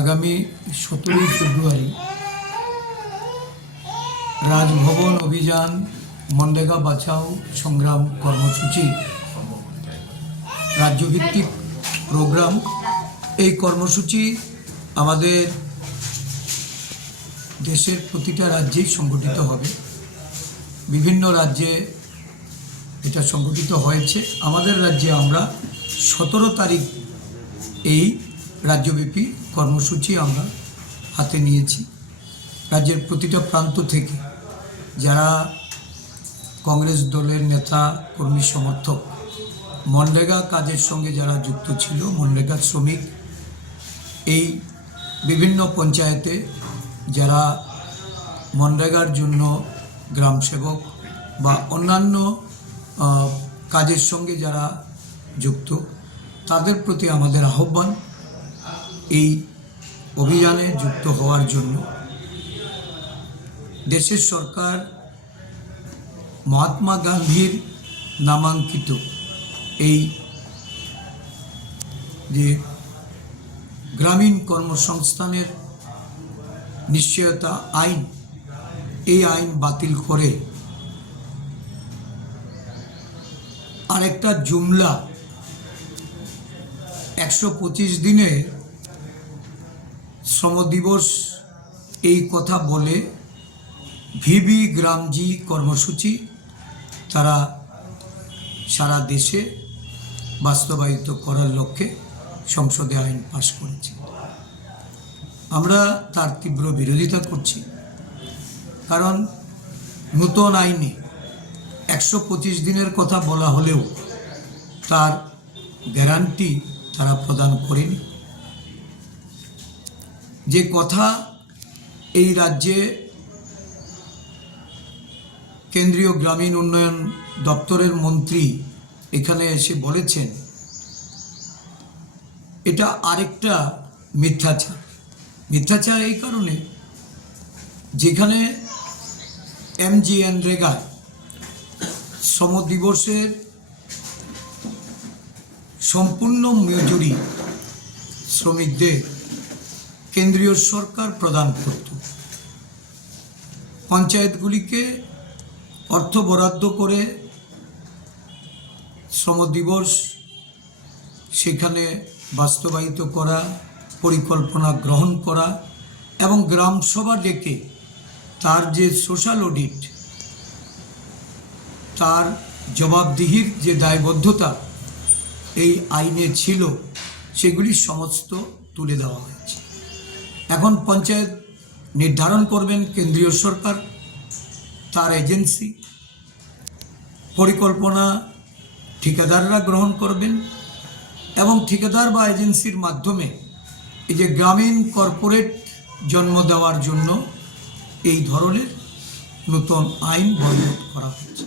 আগামী 17 ফেব্রুয়ারি রাজভবন অভিযান মনরেগা বাঁচাও সংগ্রাম কর্মসূচি রাজ্যভিত্তিক প্রোগ্রাম। এই কর্মসূচি আমাদের দেশের প্রতিটা রাজ্যেই সংগঠিত হবে। বিভিন্ন রাজ্যে এটা সংগঠিত হয়েছে। আমাদের রাজ্যে আমরা 17 তারিখ এই রাজ্যব্যাপী কর্মসূচি আমরা হাতে নিয়েছি। রাজ্যের প্রতিটা প্রান্ত থেকে যারা কংগ্রেস দলের নেতা কর্মী সমর্থক, মনরেগা কাজের সঙ্গে যারা যুক্ত ছিল, মনরেগা শ্রমিক, এই বিভিন্ন পঞ্চায়েতে যারা মনরেগার জন্য গ্রাম সেবক বা অন্যান্য কাজের সঙ্গে যারা যুক্ত, তাদের প্রতি আমাদের আহ্বান এই অভিযানে যুক্ত হওয়ার জন্য। দেশের সরকার মহাত্মা গান্ধীর নামাঙ্কিত এই যে গ্রামীণ কর্মসংস্থানের নিশ্চয়তা আইন, এই আইন বাতিল করে আরেকটা জুমলা 125 দিনে শ্রম দিবস এই কথা বলে ভিবি গ্রামজি কর্মসূচি তারা সারা দেশে বাস্তবায়িত করার লক্ষ্যে সংসদে আইন পাশ করেছে। আমরা তার তীব্র বিরোধিতা করছি, কারণ নতুন আইনে 125 দিনের কথা বলা হলেও তার গ্যারান্টি তারা প্রদান করেনি। যে কথা এই রাজ্যে কেন্দ্রীয় গ্রামীণ উন্নয়ন দপ্তরের মন্ত্রী এখানে এসে বলেছেন, এটা আরেকটা মিথ্যাচার। মিথ্যাচার এই কারণে, যেখানে MGNREGA শ্রম দিবসের সম্পূর্ণ মজুরি শ্রমিকদের কেন্দ্রীয় সরকার প্রদান করত, পঞ্চায়েতগুলিকে অর্থ বরাদ্দ করে শ্রম দিবস সেখানে বাস্তবায়িত করা, পরিকল্পনা গ্রহণ করা এবং গ্রাম সভা ডেকে তার যে সোশ্যাল অডিট, তার জবাবদিহির যে দায়বদ্ধতা এই আইনে ছিল, সেগুলি সমস্ত তুলে দেওয়া হয়েছে। এখন পঞ্চায়েত নির্ধারণ করবেন কেন্দ্রীয় সরকার, তার এজেন্সি, পরিকল্পনা ঠিকাদাররা গ্রহণ করবেন এবং ঠিকাদার বা এজেন্সির মাধ্যমে এই যে গ্রামীণ কর্পোরেট জন্ম দেওয়ার জন্য এই ধরনের নতুন আইন বলবৎ করা হচ্ছে।